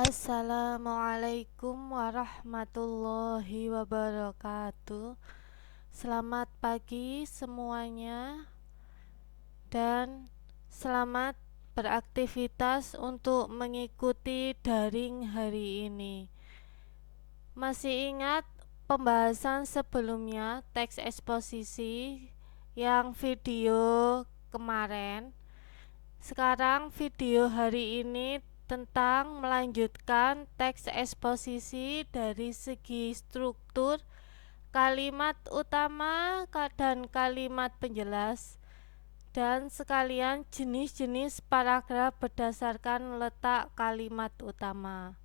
Assalamualaikum warahmatullahi wabarakatuh. Selamat pagi semuanya dan selamat beraktivitas untuk mengikuti daring hari ini. Masih ingat pembahasan sebelumnya teks eksposisi yang video kemarin? Sekarang video hari ini tentang melanjutkan teks eksposisi dari segi struktur, kalimat utama dan kalimat penjelas, dan sekalian jenis-jenis paragraf berdasarkan letak kalimat utama.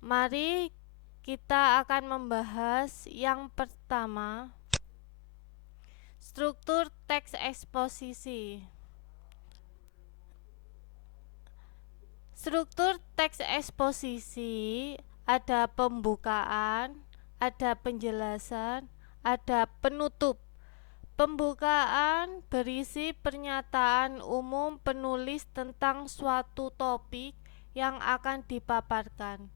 Mari kita akan membahas yang pertama, struktur teks eksposisi. Struktur teks eksposisi ada pembukaan, ada penjelasan, ada penutup. Pembukaan berisi pernyataan umum penulis tentang suatu topik yang akan dipaparkan.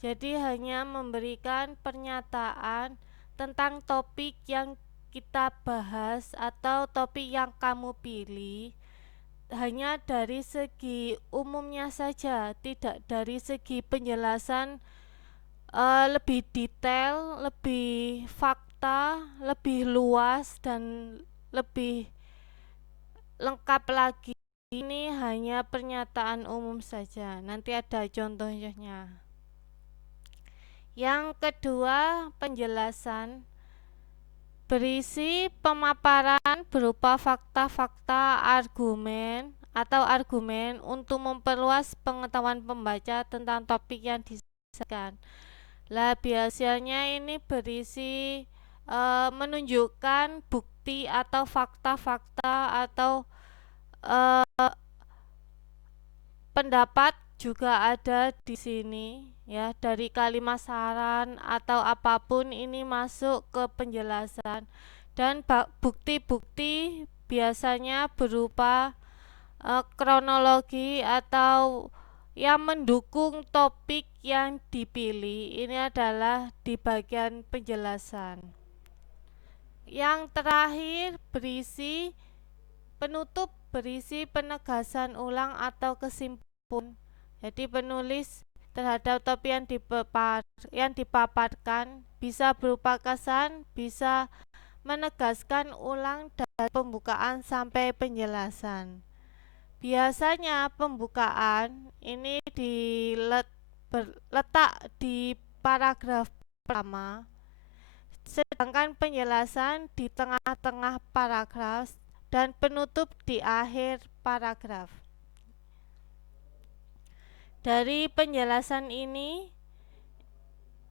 Jadi hanya memberikan pernyataan tentang topik yang kita bahas atau topik yang kamu pilih, hanya dari segi umumnya saja, tidak dari segi penjelasan lebih detail, lebih fakta, lebih luas dan lebih lengkap lagi. Ini hanya pernyataan umum saja. Nanti ada contohnya. Yang kedua, penjelasan berisi pemaparan berupa fakta-fakta argumen untuk memperluas pengetahuan pembaca tentang topik yang disajikan. Biasanya ini berisi menunjukkan bukti atau fakta-fakta atau pendapat juga ada di sini ya, dari kalimat saran atau apapun ini masuk ke penjelasan. Dan bukti-bukti biasanya berupa kronologi atau yang mendukung topik yang dipilih. Ini adalah di bagian penjelasan. Yang terakhir penutup berisi penegasan ulang atau kesimpulan. Jadi penulis terhadap topik yang dipaparkan bisa berupa kesan, bisa menegaskan ulang dari pembukaan sampai penjelasan. Biasanya pembukaan ini letak di paragraf pertama, sedangkan penjelasan di tengah-tengah paragraf dan penutup di akhir paragraf. Dari penjelasan ini,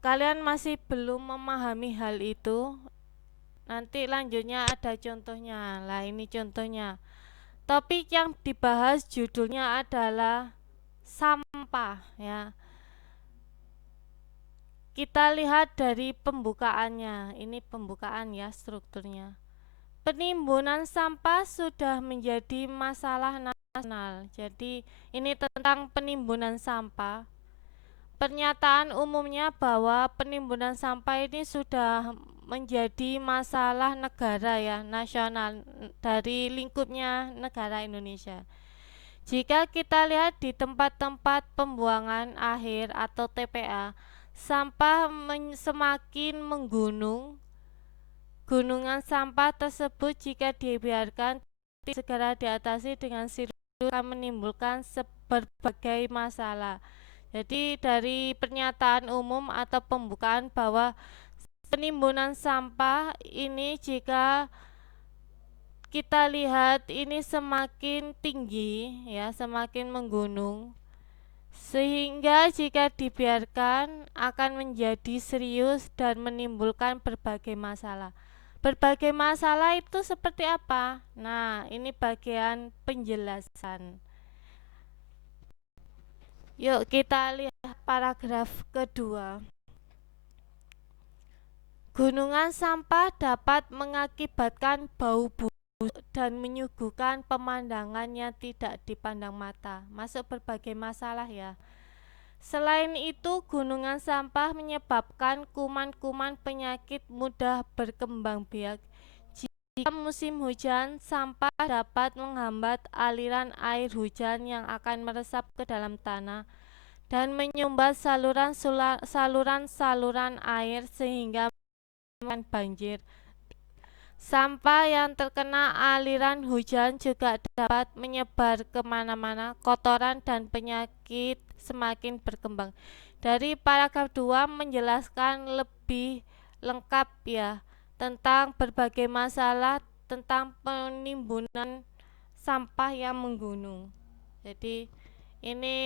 kalian masih belum memahami hal itu? Nanti lanjutnya ada contohnya. Ini contohnya. Topik yang dibahas judulnya adalah sampah ya. Kita lihat dari pembukaannya. Ini pembukaan ya, strukturnya. Penimbunan sampah sudah menjadi masalah nasional. Jadi ini tentang penimbunan sampah. Pernyataan umumnya bahwa penimbunan sampah ini sudah menjadi masalah negara ya, nasional, dari lingkupnya negara Indonesia. Jika kita lihat di tempat-tempat pembuangan akhir atau TPA, sampah semakin menggunung. Gunungan sampah tersebut jika dibiarkan segera diatasi dengan serius akan menimbulkan berbagai masalah. Jadi dari pernyataan umum atau pembukaan bahwa penimbunan sampah ini jika kita lihat ini semakin tinggi ya, semakin menggunung, sehingga jika dibiarkan akan menjadi serius dan menimbulkan berbagai masalah. Berbagai masalah itu seperti apa? Nah, ini bagian penjelasan. Yuk kita lihat paragraf kedua. Gunungan sampah dapat mengakibatkan bau busuk dan menyuguhkan pemandangan yang tidak dipandang mata. Masuk berbagai masalah ya. Selain itu, gunungan sampah menyebabkan kuman-kuman penyakit mudah berkembang biak. Jika musim hujan, sampah dapat menghambat aliran air hujan yang akan meresap ke dalam tanah dan menyumbat saluran-saluran air sehingga menyebabkan banjir. Sampah yang terkena aliran hujan juga dapat menyebar kemana-mana, kotoran dan penyakit semakin berkembang. Dari paragraf 2 menjelaskan lebih lengkap ya tentang berbagai masalah tentang penimbunan sampah yang menggunung. Jadi ini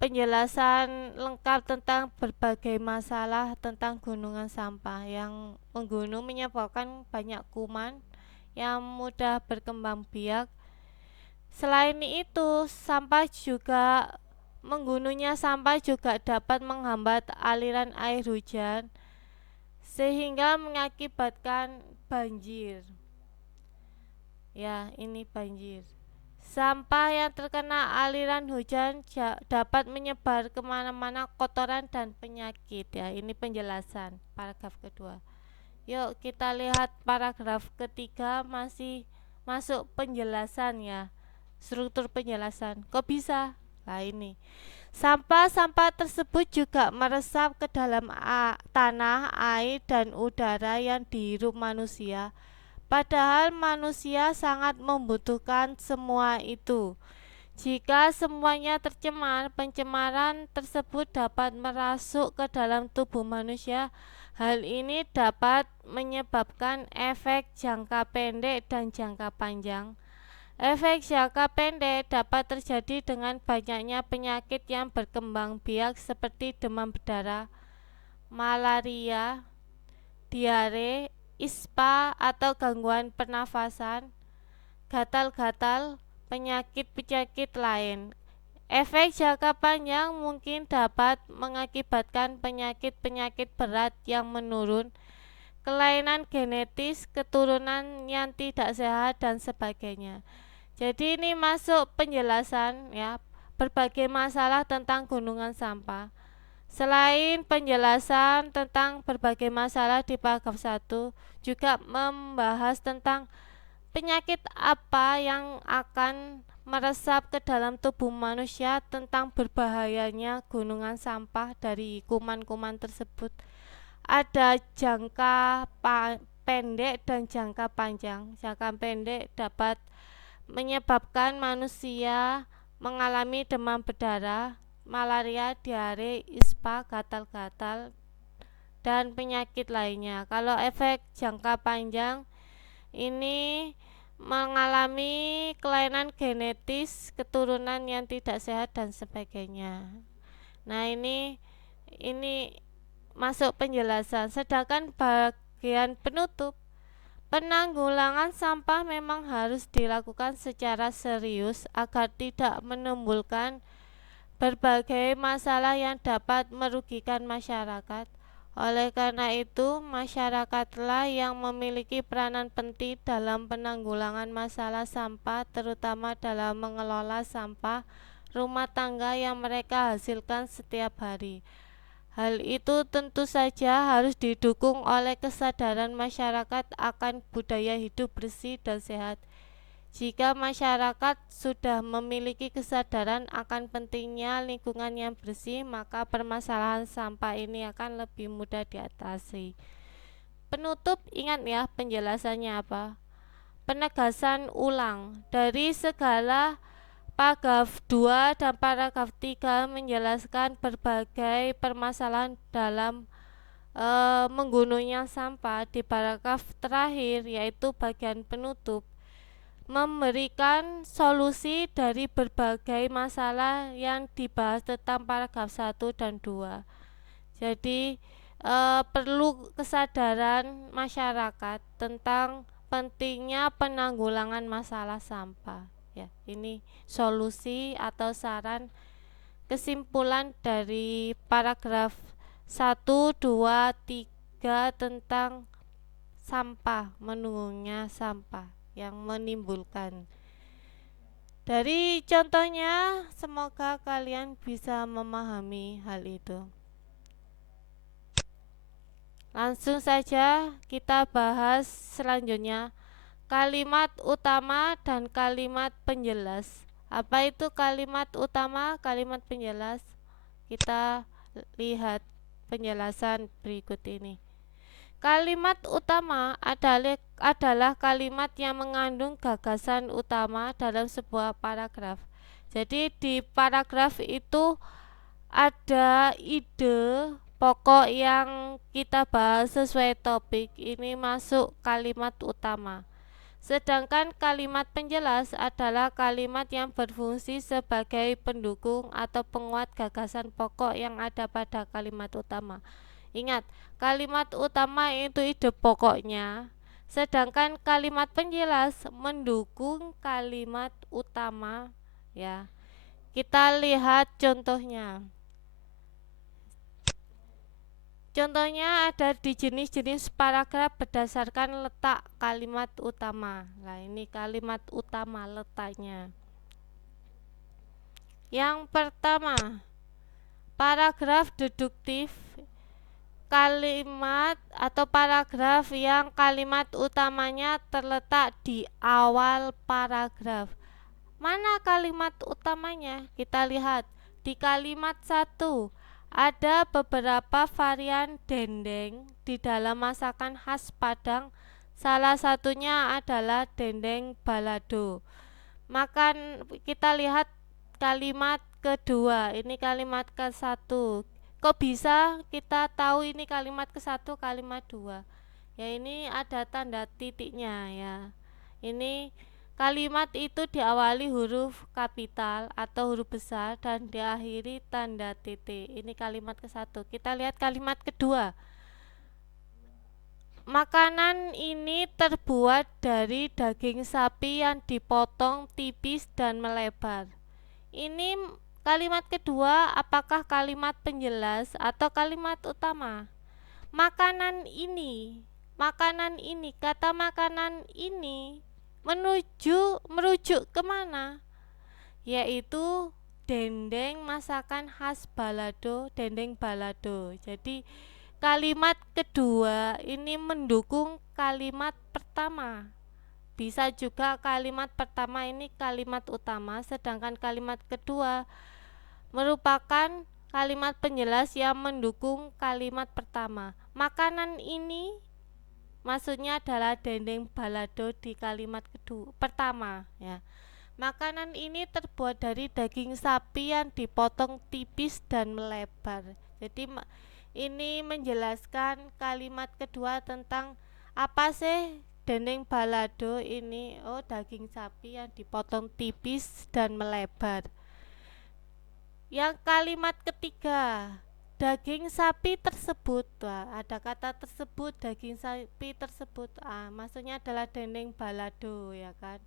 penjelasan lengkap tentang berbagai masalah tentang gunungan sampah yang menggunung menyebabkan banyak kuman yang mudah berkembang biak. Selain itu, menggunungnya sampah juga dapat menghambat aliran air hujan sehingga mengakibatkan banjir. Ya, ini banjir. Sampah yang terkena aliran hujan dapat menyebar kemana-mana kotoran dan penyakit ya. Ini penjelasan paragraf kedua. Yuk kita lihat paragraf ketiga, masih masuk penjelasan ya. Struktur penjelasan. Kok bisa? Nah ini. Sampah-sampah tersebut juga meresap ke dalam tanah, air, dan udara yang dihirup manusia. Padahal manusia sangat membutuhkan semua itu. Jika semuanya tercemar, pencemaran tersebut dapat merasuk ke dalam tubuh manusia. Hal ini dapat menyebabkan efek jangka pendek dan jangka panjang. Efek jangka pendek dapat terjadi dengan banyaknya penyakit yang berkembang biak seperti demam berdarah, malaria, diare, ispa atau gangguan pernafasan, gatal-gatal, penyakit-penyakit lain. Efek jangka panjang mungkin dapat mengakibatkan penyakit-penyakit berat yang menurun, kelainan genetis, keturunan yang tidak sehat dan sebagainya. Jadi ini masuk penjelasan ya, berbagai masalah tentang gunungan sampah. Selain penjelasan tentang berbagai masalah di paragraf 1, juga membahas tentang penyakit apa yang akan meresap ke dalam tubuh manusia, tentang berbahayanya gunungan sampah dari kuman-kuman tersebut. Ada jangka pendek dan jangka panjang. Jangka pendek dapat menyebabkan manusia mengalami demam berdarah, malaria, diare, ispa, gatal-gatal, dan penyakit lainnya. Kalau efek jangka panjang ini mengalami kelainan genetis, keturunan yang tidak sehat dan sebagainya. Nah, ini masuk penjelasan. Sedangkan bagian penutup, penanggulangan sampah memang harus dilakukan secara serius agar tidak menimbulkan berbagai masalah yang dapat merugikan masyarakat. Oleh karena itu, masyarakatlah yang memiliki peranan penting dalam penanggulangan masalah sampah, terutama dalam mengelola sampah rumah tangga yang mereka hasilkan setiap hari. Hal itu tentu saja harus didukung oleh kesadaran masyarakat akan budaya hidup bersih dan sehat. Jika masyarakat sudah memiliki kesadaran akan pentingnya lingkungan yang bersih, maka permasalahan sampah ini akan lebih mudah diatasi. Penutup, ingat ya penjelasannya apa? Penegasan ulang dari segala paragraf 2 dan paragraf 3 menjelaskan berbagai permasalahan dalam menggunungnya sampah. Di paragraf terakhir, yaitu bagian penutup, memberikan solusi dari berbagai masalah yang dibahas tentang paragraf 1 dan 2. Jadi perlu kesadaran masyarakat tentang pentingnya penanggulangan masalah sampah. Ya, ini solusi atau saran kesimpulan dari paragraf 1, 2, 3 tentang sampah, menunggungnya sampah yang menimbulkan Dari contohnya, semoga kalian bisa memahami hal itu. Langsung saja kita bahas selanjutnya, kalimat utama dan kalimat penjelas. Apa itu kalimat utama, kalimat penjelas? Kita lihat penjelasan berikut ini. Kalimat utama adalah kalimat yang mengandung gagasan utama dalam sebuah paragraf. Jadi di paragraf itu ada ide pokok yang kita bahas sesuai topik, ini masuk kalimat utama. Sedangkan kalimat penjelas adalah kalimat yang berfungsi sebagai pendukung atau penguat gagasan pokok yang ada pada kalimat utama. Ingat, kalimat utama itu ide pokoknya, sedangkan kalimat penjelas mendukung kalimat utama, ya. Kita lihat contohnya. Contohnya ada di jenis-jenis paragraf berdasarkan letak kalimat utama. Nah, ini kalimat utama letaknya. Yang pertama, paragraf deduktif, kalimat atau paragraf yang kalimat utamanya terletak di awal paragraf. Mana kalimat utamanya? Kita lihat di kalimat 1. Ada beberapa varian dendeng di dalam masakan khas Padang. Salah satunya adalah dendeng balado. Kita lihat kalimat kedua, ini kalimat ke-1. Kok bisa kita tahu ini kalimat ke-1, kalimat 2? Ya, ini ada tanda titiknya ya. Ini kalimat itu diawali huruf kapital atau huruf besar dan diakhiri tanda titik. Ini kalimat ke-1. Kita lihat kalimat kedua. Makanan ini terbuat dari daging sapi yang dipotong tipis dan melebar. Ini kalimat kedua, apakah kalimat penjelas atau kalimat utama? Makanan ini, kata makanan ini merujuk kemana? Yaitu dendeng masakan khas balado, dendeng balado. Jadi kalimat kedua ini mendukung kalimat pertama. Bisa juga kalimat pertama ini kalimat utama, sedangkan kalimat kedua merupakan kalimat penjelas yang mendukung kalimat pertama. Makanan ini maksudnya adalah dendeng balado di kalimat pertama ya. Makanan ini terbuat dari daging sapi yang dipotong tipis dan melebar. Jadi ini menjelaskan kalimat kedua tentang apa sih dendeng balado ini. Oh, daging sapi yang dipotong tipis dan melebar. Yang kalimat ketiga, daging sapi tersebut, ada kata tersebut, daging sapi tersebut, maksudnya adalah dendeng balado ya kan.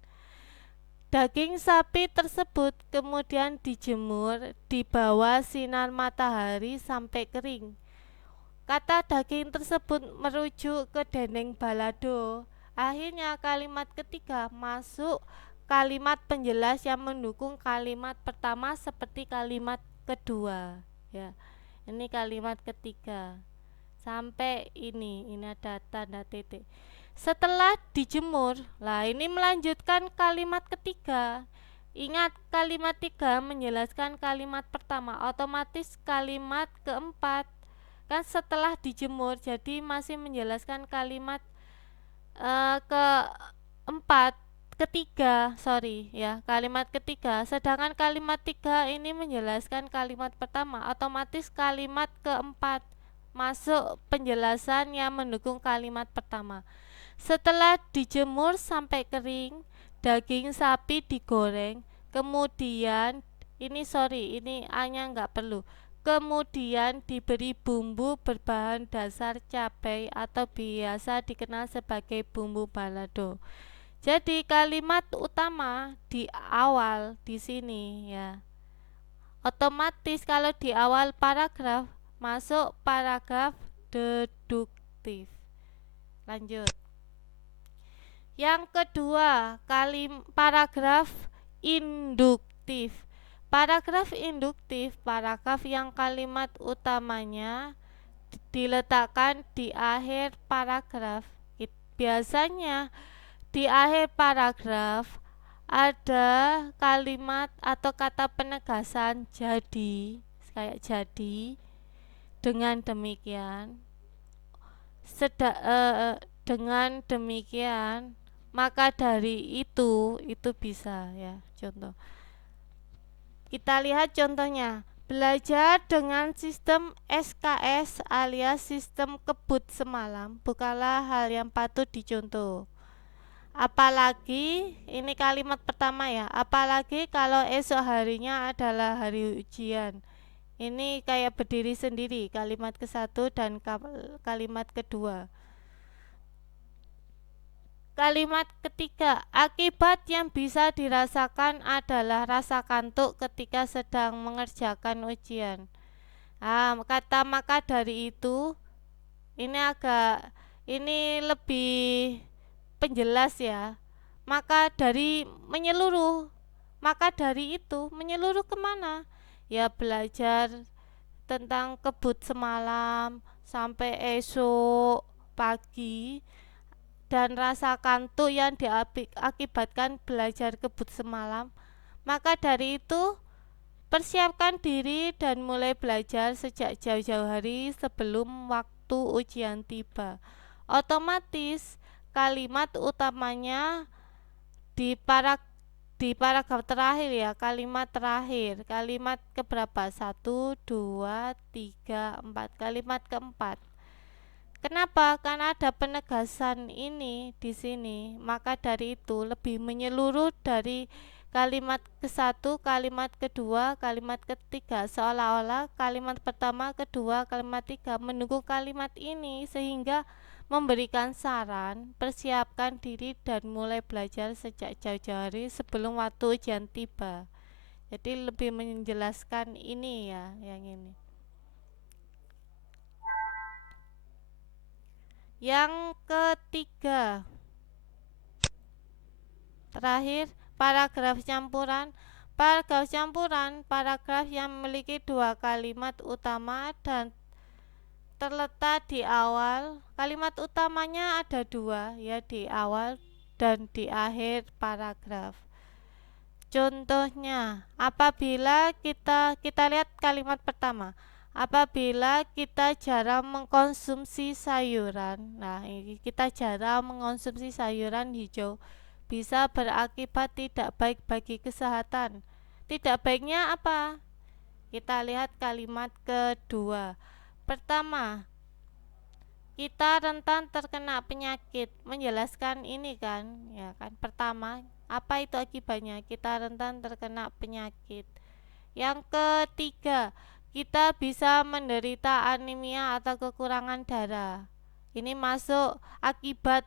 Daging sapi tersebut kemudian dijemur di bawah sinar matahari sampai kering. Kata daging tersebut merujuk ke dendeng balado. Akhirnya kalimat ketiga masuk kalimat penjelas yang mendukung kalimat pertama seperti kalimat kedua ya. Ini kalimat ketiga sampai ini ada tanda titik. Setelah dijemur, lah ini melanjutkan kalimat ketiga. Ingat, kalimat 3 menjelaskan kalimat pertama, otomatis kalimat keempat kan setelah dijemur, jadi masih menjelaskan kalimat kalimat ketiga, sedangkan kalimat 3 ini menjelaskan kalimat pertama, otomatis kalimat keempat masuk penjelasan yang mendukung kalimat pertama. Setelah dijemur sampai kering, daging sapi digoreng, kemudian ini hanya nggak perlu, kemudian diberi bumbu berbahan dasar cabai atau biasa dikenal sebagai bumbu balado. Jadi kalimat utama di awal di sini ya. Otomatis kalau di awal paragraf masuk paragraf deduktif. Lanjut. Yang kedua, paragraf induktif. Paragraf induktif, paragraf yang kalimat utamanya diletakkan di akhir paragraf. Biasanya di akhir paragraf ada kalimat atau kata penegasan jadi, kayak jadi. Dengan demikian, dengan demikian maka dari itu bisa ya. Contoh, kita lihat contohnya. Belajar dengan sistem SKS alias sistem kebut semalam bukanlah hal yang patut dicontoh. Apalagi, ini kalimat pertama ya, apalagi kalau esok harinya adalah hari ujian. Ini kayak berdiri sendiri, kalimat ke-1 dan kalimat kedua. Kalimat ketiga, akibat yang bisa dirasakan adalah rasa kantuk ketika sedang mengerjakan ujian. Kata maka dari itu, ini lebih penjelas ya. Maka dari menyeluruh, maka dari itu menyeluruh kemana? Ya belajar tentang kebut semalam sampai esok pagi, dan rasa kantuk yang diakibatkan belajar kebut semalam. Maka dari itu persiapkan diri dan mulai belajar sejak jauh-jauh hari sebelum waktu ujian tiba. Otomatis kalimat utamanya di paragraf terakhir ya, kalimat terakhir, kalimat keberapa? 1, 2, 3, 4, kalimat keempat. Kenapa? Karena ada penegasan ini di sini. Maka dari itu lebih menyeluruh dari kalimat ke-1, kalimat kedua, kalimat ketiga, seolah-olah kalimat pertama, kedua, kalimat tiga menunggu kalimat ini, sehingga memberikan saran, persiapkan diri dan mulai belajar sejak jauh-jauh hari sebelum waktu ujian tiba. Jadi lebih menjelaskan ini ya, yang ini. Yang ketiga, terakhir, paragraf campuran. Paragraf campuran, paragraf yang memiliki dua kalimat utama dan terletak di awal. Kalimat utamanya ada dua ya, di awal dan di akhir paragraf. Contohnya, apabila kita lihat kalimat pertama. Apabila kita jarang mengkonsumsi sayuran, nah ini kita jarang mengkonsumsi sayuran hijau, bisa berakibat tidak baik bagi kesehatan. Tidak baiknya apa? Kita lihat kalimat kedua. Pertama, kita rentan terkena penyakit. Menjelaskan ini kan, ya kan. Pertama, apa itu akibatnya? Kita rentan terkena penyakit. Yang ketiga, kita bisa menderita anemia atau kekurangan darah. Ini masuk akibat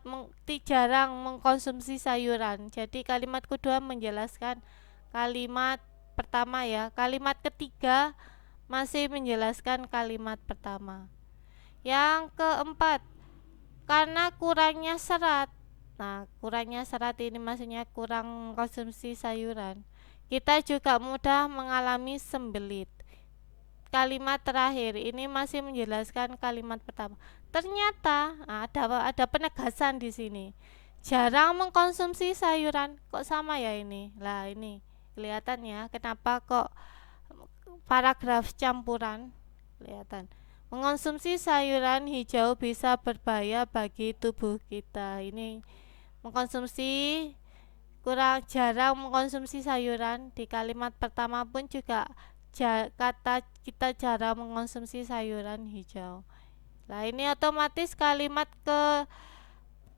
jarang mengkonsumsi sayuran. Jadi kalimat kedua menjelaskan kalimat pertama ya. Kalimat ketiga masih menjelaskan kalimat pertama. Yang keempat, karena kurangnya serat. Nah, kurangnya serat ini maksudnya kurang konsumsi sayuran. Kita juga mudah mengalami sembelit. Kalimat terakhir ini masih menjelaskan kalimat pertama. Ternyata ada penegasan di sini. Jarang mengkonsumsi sayuran, kok sama ya ini? Lah ini kelihatan ya, kenapa kok paragraf campuran? Kelihatan. Mengkonsumsi sayuran hijau bisa berbahaya bagi tubuh kita. Ini mengkonsumsi jarang mengkonsumsi sayuran. Di kalimat pertama pun juga kata kita jarang mengkonsumsi sayuran hijau. Nah ini otomatis kalimat ke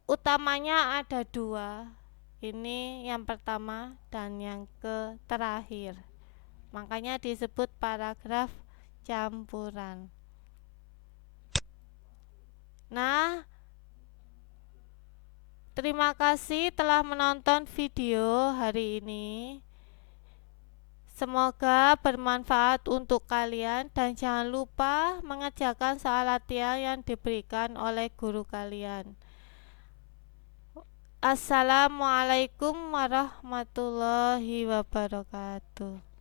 utamanya ada dua. Ini yang pertama dan yang terakhir. Makanya disebut paragraf campuran. Nah, terima kasih telah menonton video hari ini. Semoga bermanfaat untuk kalian dan jangan lupa mengerjakan soal latihan yang diberikan oleh guru kalian. Assalamualaikum warahmatullahi wabarakatuh.